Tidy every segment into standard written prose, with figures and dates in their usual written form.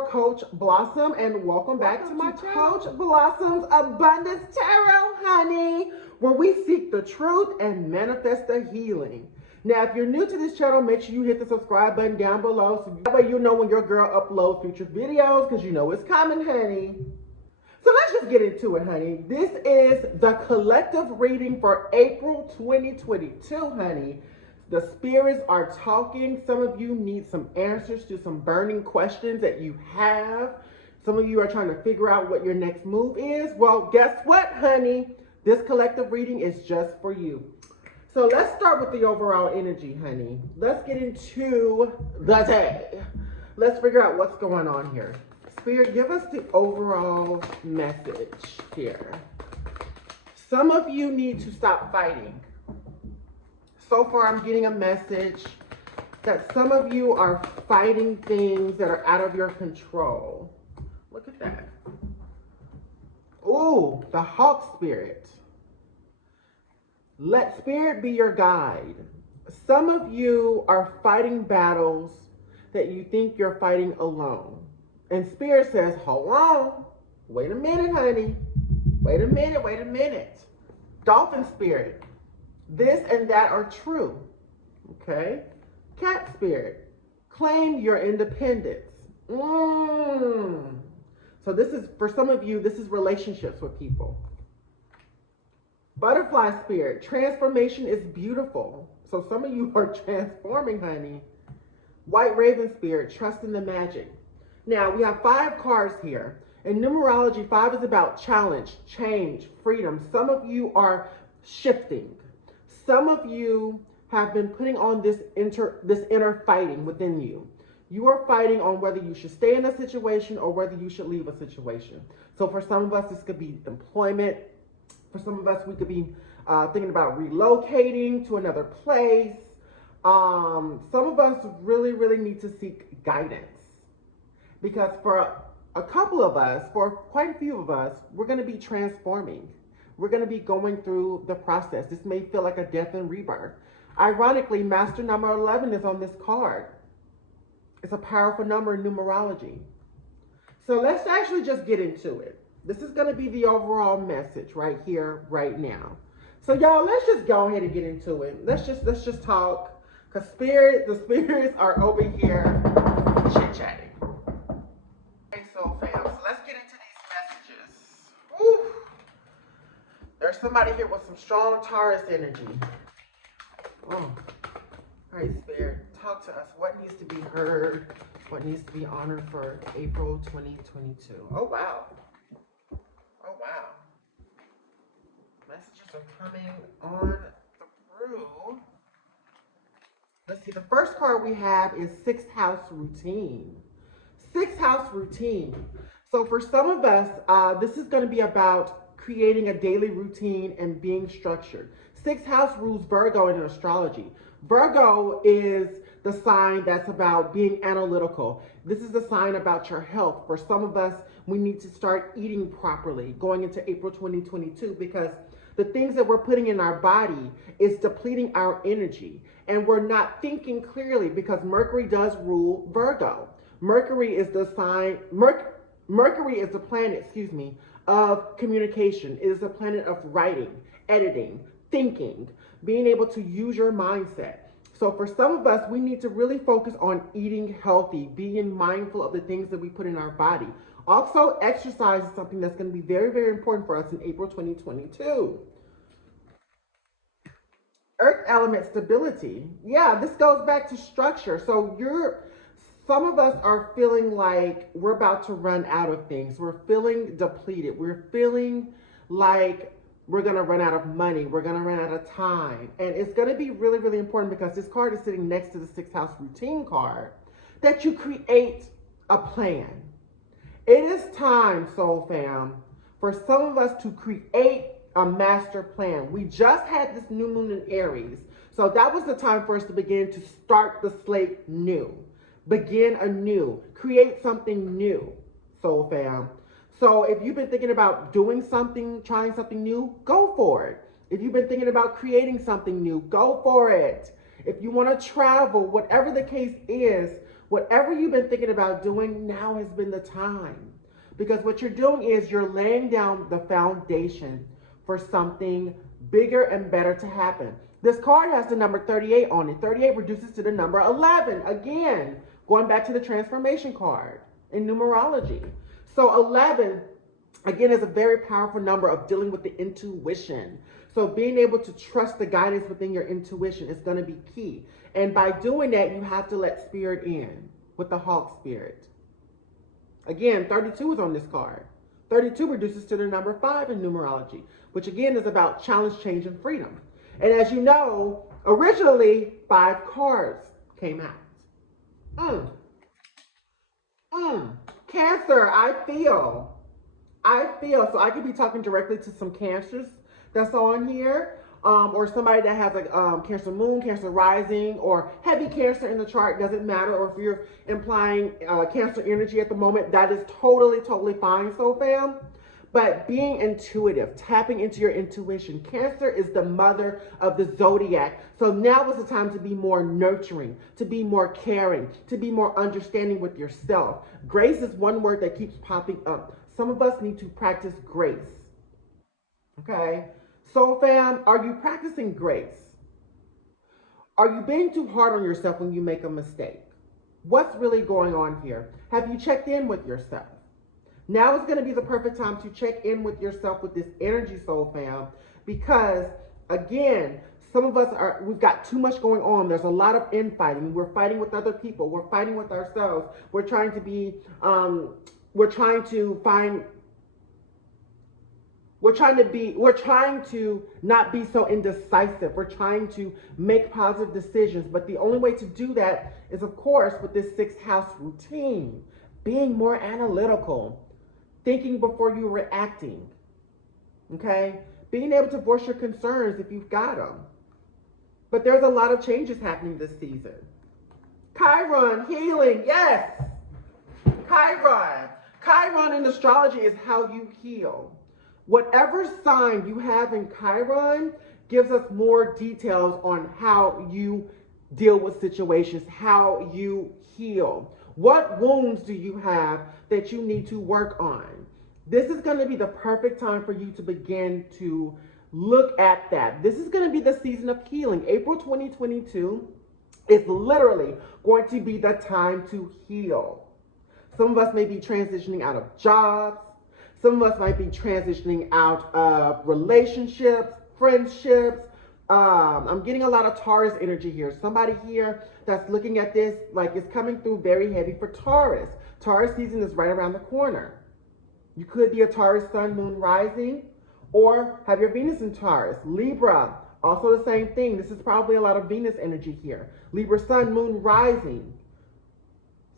girl, Coach Blossom, and welcome back to my Coach Blossom's Abundance Tarot, honey, where we seek the truth and manifest the healing. Now, if you're new to this channel, make sure you hit the subscribe button down below so that way you know when your girl uploads future videos, because you know it's coming, honey. So let's just get into it, honey. This is the collective reading for April 2022, honey. The spirits are talking. Some of you need some answers to some burning questions that you have. Some of you are trying to figure out what your next move is. Well, guess what, honey? This collective reading is just for you. So let's start with the overall energy, honey. Let's get into the day. Let's figure out what's going on here. Spirit, give us the overall message here. Some of you need to stop fighting. So far, I'm getting a message that some of you are fighting things that are out of your control. Look at that. Ooh, the Hawk Spirit. Let Spirit be your guide. Some of you are fighting battles that you think you're fighting alone. And Spirit says, hold on. Wait a minute, honey. Wait a minute, wait a minute. Dolphin Spirit. This and that are true, okay? Cat Spirit, claim your independence. So this is, for some of you, this is relationships with people. Butterfly Spirit, transformation is beautiful. So some of you are transforming, honey. White Raven Spirit, trust in the magic. Now, we have 5 cards here. In numerology, 5 is about challenge, change, freedom. Some of you are shifting. Some of you have been putting on this inner fighting within you. You are fighting on whether you should stay in a situation or whether you should leave a situation. So for some of us, this could be employment. For some of us, we could be thinking about relocating to another place. Some of us really, really need to seek guidance. Because for a couple of us, for quite a few of us, we're going to be transforming. We're going to be going through the process. This may feel like a death and rebirth. Ironically, master number 11 is on this card. It's a powerful number in numerology. So let's actually just get into it. This is going to be the overall message right here, right now. So y'all, let's just go ahead and get into it. Let's just talk. Because the spirits are over here chit-chatting. Okay, so fam, so let's get into these messages. Woo. There's somebody here with some strong Taurus energy. Oh. All right, Spirit, talk to us. What needs to be heard? What needs to be honored for April 2022? Oh, wow. Oh, wow. Messages are coming on through. Let's see. The first card we have is 6th house routine. 6th house routine. So for some of us, this is going to be about creating a daily routine and being structured. 6th house rules Virgo in astrology. Virgo is the sign that's about being analytical. This is the sign about your health. For some of us, we need to start eating properly going into April 2022 because the things that we're putting in our body is depleting our energy. And we're not thinking clearly because Mercury does rule Virgo. Mercury is the sign, Mercury is the planet, of communication. It is a planet of writing, editing, thinking, being able to use your mindset. So for some of us, we need to really focus on eating healthy, being mindful of the things that we put in our body. Also, exercise is something that's going to be very, very important for us in April 2022. Earth element stability. Yeah, this goes back to structure. So some of us are feeling like we're about to run out of things. We're feeling depleted. We're feeling like we're going to run out of money. We're going to run out of time. And it's going to be really, really important because this card is sitting next to the 6th house routine card that you create a plan. It is time, soul fam, for some of us to create a master plan. We just had this new moon in Aries. So that was the time for us to begin to start the slate new. Begin anew. Create something new, soul fam. So if you've been thinking about doing something, trying something new, go for it. If you've been thinking about creating something new, go for it. If you want to travel, whatever the case is, Whatever you've been thinking about doing, now has been the time. Because what you're doing is you're laying down the foundation for something bigger and better to happen. This card has the number 38 on it. 38 reduces to the number 11. Again, going back to the transformation card in numerology. So 11, again, is a very powerful number of dealing with the intuition. So being able to trust the guidance within your intuition is going to be key. And by doing that, you have to let spirit in with the hawk spirit. Again, 32 is on this card. 32 reduces to the number 5 in numerology, which again is about challenge, change, and freedom. And as you know, originally 5 cards came out. Cancer, I feel. So I could be talking directly to some cancers that's on here. Or somebody that has a Cancer moon, Cancer rising, or heavy Cancer in the chart, doesn't matter. Or if you're implying Cancer energy at the moment, that is totally fine, soul fam. But being intuitive, tapping into your intuition. Cancer is the mother of the zodiac. So now is the time to be more nurturing, to be more caring, to be more understanding with yourself. Grace is one word that keeps popping up. Some of us need to practice grace. Okay? Soul fam, are you practicing grace? Are you being too hard on yourself when you make a mistake? What's really going on here? Have you checked in with yourself? Now is going to be the perfect time to check in with yourself with this energy, soul fam, because again, some of us we've got too much going on. There's a lot of infighting. We're fighting with other people. We're fighting with ourselves. We're trying to not be so indecisive. We're trying to make positive decisions. But the only way to do that is, of course, with this 6th house routine, being more analytical, thinking before you're reacting. Okay? Being able to voice your concerns if you've got them. But there's a lot of changes happening this season. Chiron Healing, yes! Chiron in astrology is how you heal. Whatever sign you have in Chiron gives us more details on how you deal with situations, how you heal. What wounds do you have that you need to work on? This is going to be the perfect time for you to begin to look at that. This is going to be the season of healing. April 2022 is literally going to be the time to heal. Some of us may be transitioning out of jobs. Some of us might be transitioning out of relationships, friendships. I'm getting a lot of Taurus energy here. Somebody here that's looking at this, like, it's coming through very heavy for Taurus. Taurus season is right around the corner. You could be a Taurus sun, moon, rising, or have your Venus in Taurus. Libra, also the same thing. This is probably a lot of Venus energy here. Libra sun, moon, rising.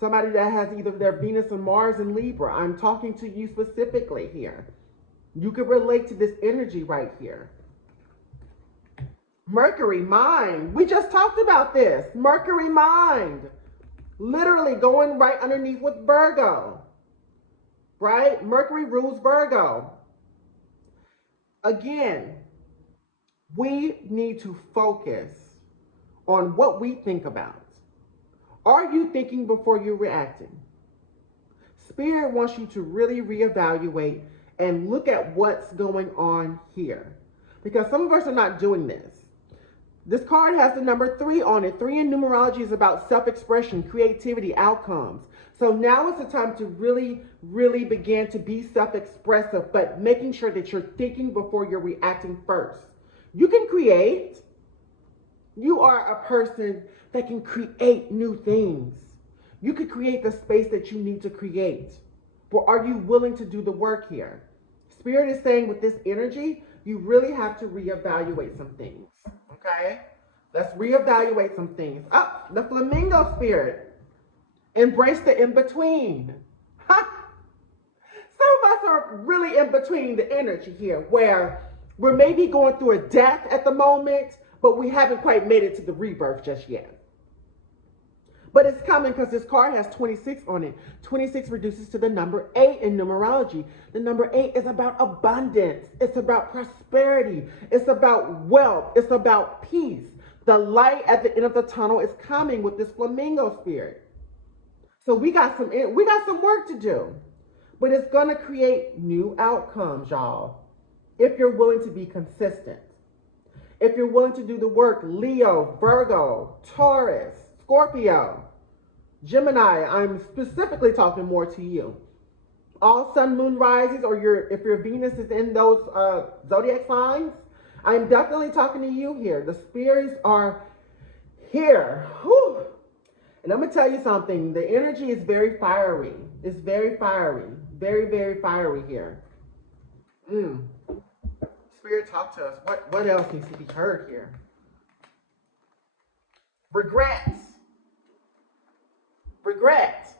Somebody that has either their Venus or Mars in Libra. I'm talking to you specifically here. You could relate to this energy right here. Mercury, mind. We just talked about this. Mercury, mind. Literally going right underneath with Virgo. Right? Mercury rules Virgo. Again, we need to focus on what we think about. Are you thinking before you're reacting? Spirit wants you to really reevaluate and look at what's going on here. Because some of us are not doing this. This card has the number 3 on it. 3 in numerology is about self-expression, creativity, outcomes. So now is the time to really begin to be self-expressive, but making sure that you're thinking before you're reacting first. You can create. You are a person that can create new things. You could create the space that you need to create. But are you willing to do the work here? Spirit is saying with this energy, you really have to reevaluate some things. Okay? Let's reevaluate some things. Oh, the flamingo spirit. Embrace the in-between. Some of us are really in between the energy here, where we're maybe going through a death at the moment, but we haven't quite made it to the rebirth just yet. But it's coming because this card has 26 on it. 26 reduces to the number 8 in numerology. The number 8 is about abundance. It's about prosperity. It's about wealth. It's about peace. The light at the end of the tunnel is coming with this flamingo spirit. So we got some work to do, but it's going to create new outcomes, y'all. If you're willing to be consistent, if you're willing to do the work, Leo, Virgo, Taurus, Scorpio, Gemini, I'm specifically talking more to you. All sun, moon rises, or if your Venus is in those zodiac signs, I'm definitely talking to you here. The spirits are here. Whew. And I'm going to tell you something. The energy is very fiery. It's very fiery. Very, very fiery here. Spirit, talk to us. What else needs to be heard here? Regrets. Regret.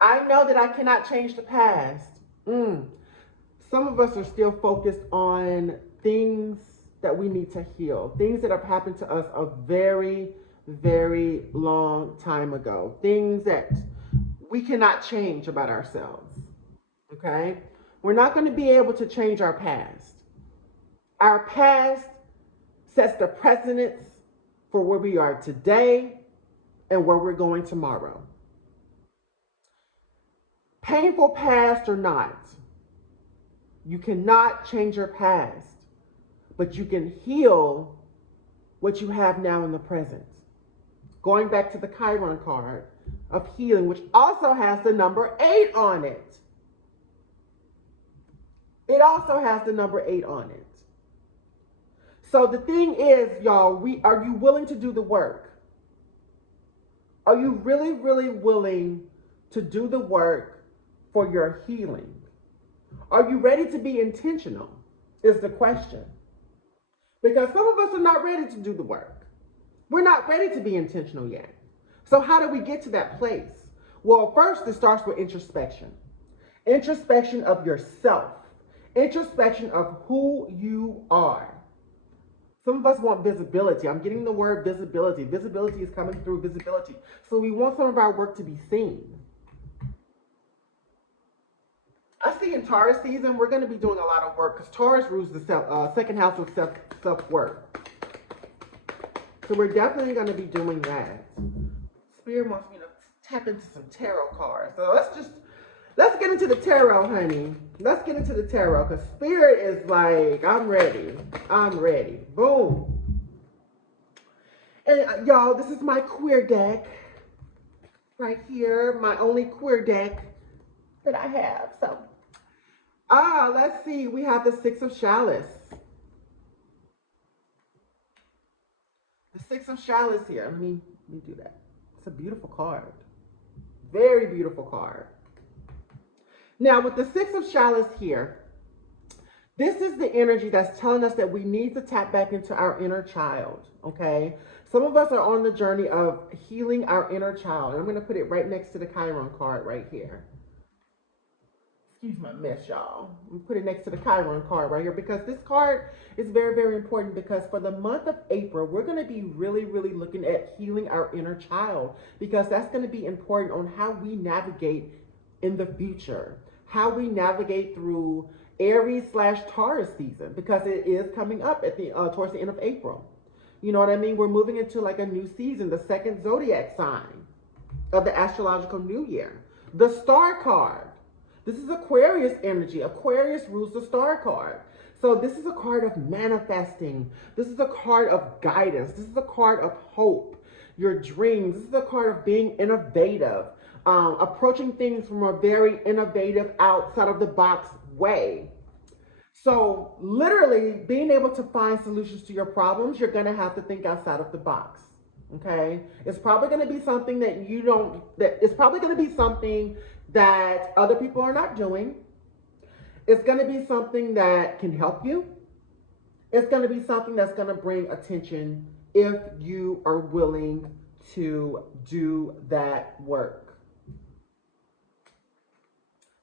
I know that I cannot change the past. Some of us are still focused on things that we need to heal. Things that have happened to us a very, very long time ago. Things that we cannot change about ourselves. Okay? We're not going to be able to change our past. Our past sets the precedence for where we are today and where we're going tomorrow. Painful past or not, you cannot change your past, but you can heal what you have now in the present. Going back to the Chiron card of healing, which also has the number 8 on it. It also has the number 8 on it. So the thing is, y'all, are you willing to do the work? Are you really, really willing to do the work for your healing? Are you ready to be intentional is the question. Because some of us are not ready to do the work. We're not ready to be intentional yet. So how do we get to that place? Well, first it starts with introspection. Introspection of yourself. Introspection of who you are. Some of us want visibility. I'm getting the word visibility. Visibility is coming through visibility. So we want some of our work to be seen. I see in Taurus season, we're going to be doing a lot of work because Taurus rules the second house of self-worth. So we're definitely going to be doing that. Spirit wants me to tap into some tarot cards. So let's get into the tarot, honey. Let's get into the tarot because Spirit is like, I'm ready. I'm ready. Boom. And y'all, this is my queer deck right here. My only queer deck that I have. So, let's see. We have the Six of Chalice. The Six of Chalice here. Let me do that. It's a beautiful card. Very beautiful card. Now, with the Six of Chalice here, this is the energy that's telling us that we need to tap back into our inner child, okay? Some of us are on the journey of healing our inner child. And I'm going to put it right next to the Chiron card right here. Excuse my mess, y'all. I'm put it next to the Chiron card right here because this card is very, very important because for the month of April, we're going to be really, really looking at healing our inner child because that's going to be important on how we navigate in the future, how we navigate through Aries/Taurus season because it is coming up at the towards the end of April. You know what I mean? We're moving into like a new season, the second zodiac sign of the astrological new year. The star card. This is Aquarius energy. Aquarius rules the star card. So this is a card of manifesting. This is a card of guidance. This is a card of hope, your dreams. This is a card of being innovative, approaching things from a very innovative, outside of the box way. So literally being able to find solutions to your problems, you're going to have to think outside of the box. Okay. It's probably going to be something it's probably going to be something that other people are not doing. It's going to be something that can help you. It's going to be something that's going to bring attention if you are willing to do that work.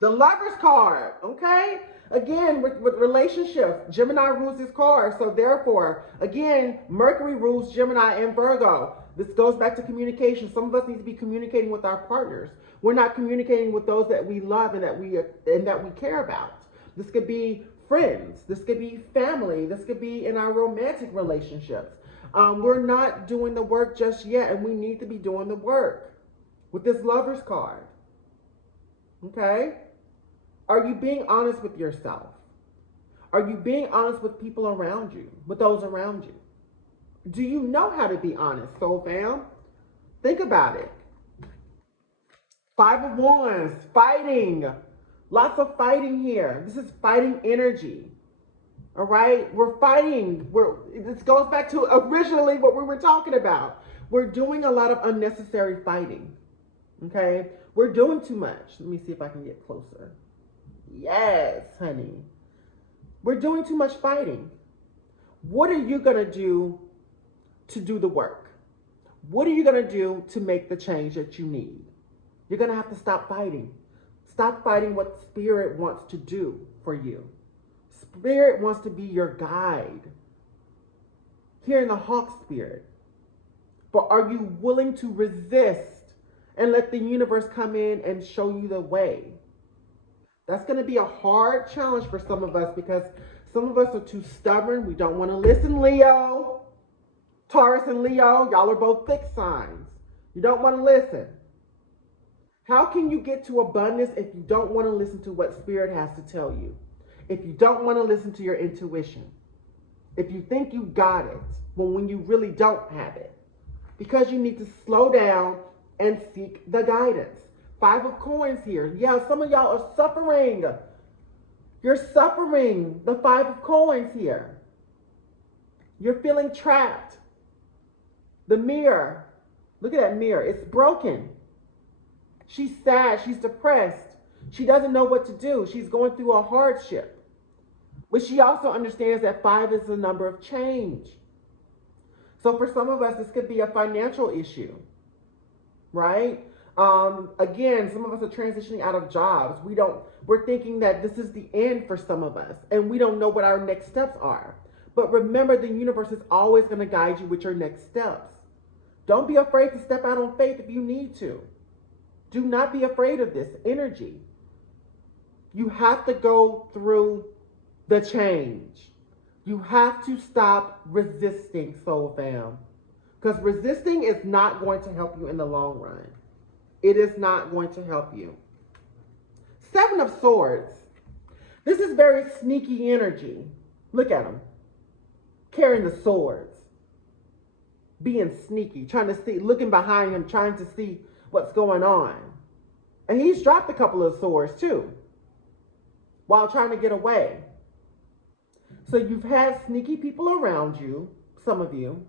The Lover's card, okay? Again, with relationships, Gemini rules this card. So therefore, again, Mercury rules Gemini and Virgo. This goes back to communication. Some of us need to be communicating with our partners. We're not communicating with those that we love and that we care about. This could be friends. This could be family. This could be in our romantic relationships. We're not doing the work just yet, and we need to be doing the work. with this Lover's card. Okay? Are you being honest with yourself? Are you being honest with people around you, with those around you? Do you know how to be honest, soul fam? Think about it. 5 of Wands, fighting. Lots of fighting here. This is fighting energy. All right? We're fighting. This goes back to originally what we were talking about. We're doing a lot of unnecessary fighting. Okay? We're doing too much. Let me see if I can get closer. Yes, honey. We're doing too much fighting. What are you going to do to do the work? What are you going to do to make the change that you need? You're going to have to stop fighting. Stop fighting what Spirit wants to do for you. Spirit wants to be your guide. Here in the Hawk Spirit. But are you willing to resist and let the universe come in and show you the way? That's going to be a hard challenge for some of us because some of us are too stubborn. We don't want to listen, Leo. Taurus and Leo, y'all are both fixed signs. You don't want to listen. How can you get to abundance if you don't want to listen to what Spirit has to tell you? If you don't want to listen to your intuition? If you think you got it, when you really don't have it? Because you need to slow down and seek the guidance. 5 of Coins here. Yeah, some of y'all are suffering. You're suffering. The 5 of Coins here. You're feeling trapped. The mirror. Look at that mirror. It's broken. She's sad. She's depressed. She doesn't know what to do. She's going through a hardship. But she also understands that 5 is the number of change. So for some of us, this could be a financial issue, right? Again, some of us are transitioning out of jobs. We're thinking that this is the end for some of us, and we don't know what our next steps are. But remember, the universe is always going to guide you with your next steps. Don't be afraid to step out on faith if you need to. Do not be afraid of this energy. You have to go through the change. You have to stop resisting, soul fam. Because resisting is not going to help you in the long run. It is not going to help you. 7 of Swords. This is very sneaky energy. Look at him. Carrying the swords. Being sneaky. Trying to see, looking behind him, trying to see what's going on. And he's dropped a couple of swords too. While trying to get away. So you've had sneaky people around you, some of you.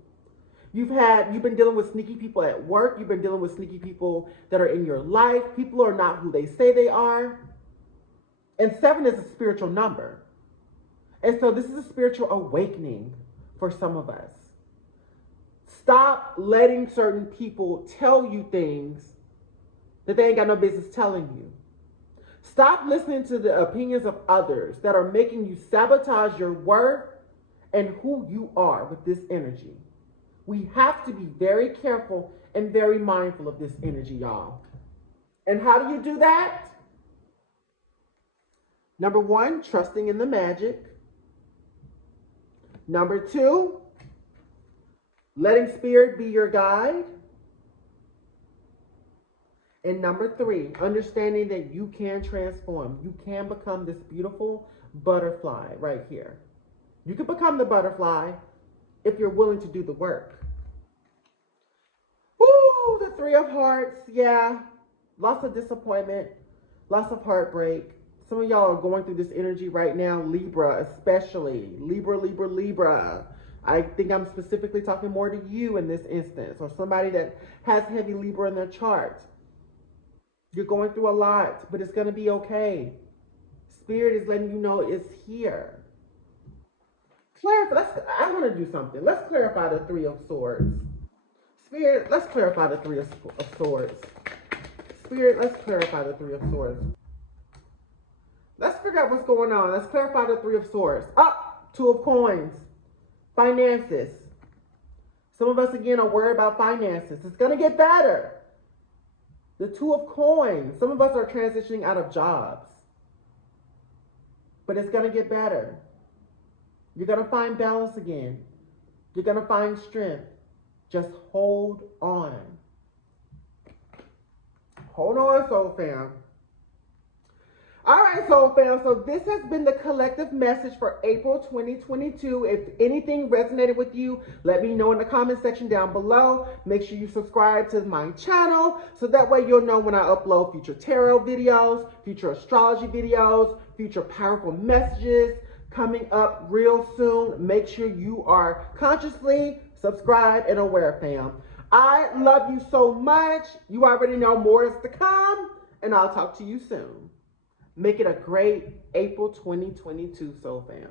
You've been dealing with sneaky people at work. You've been dealing with sneaky people that are in your life. People are not who they say they are. And 7 is a spiritual number. And so this is a spiritual awakening for some of us. Stop letting certain people tell you things that they ain't got no business telling you. Stop listening to the opinions of others that are making you sabotage your worth and who you are with this energy. We have to be very careful and very mindful of this energy, y'all. And how do you do that? Number 1, trusting in the magic. Number 2, letting Spirit be your guide. And number 3, understanding that you can transform. You can become this beautiful butterfly right here. You can become the butterfly if you're willing to do the work. Ooh, the 3 of Hearts. Yeah, lots of disappointment, lots of heartbreak. Some of y'all are going through this energy right now. Libra especially. Libra. I think I'm specifically talking more to you in this instance, or somebody that has heavy Libra in their chart. You're going through a lot, but it's going to be okay. Spirit is letting you know it's here. I want to do something. Let's clarify the 3 of Swords. Spirit, let's clarify the 3 of Swords. Spirit, let's clarify the 3 of Swords. Let's figure out what's going on. Let's clarify the 3 of Swords. 2 of Coins. Finances. Some of us, again, are worried about finances. It's going to get better. The 2 of Coins. Some of us are transitioning out of jobs. But it's going to get better. You're going to find balance again. You're going to find strength. Just hold on. Hold on, soul fam. All right, soul fam. So this has been the collective message for April 2022. If anything resonated with you, let me know in the comment section down below. Make sure you subscribe to my channel so that way you'll know when I upload future tarot videos, future astrology videos, future powerful messages coming up real soon. Make sure you are consciously subscribed and aware, fam. I love you so much. You already know more is to come, and I'll talk to you soon. Make it a great April 2022, soul fam.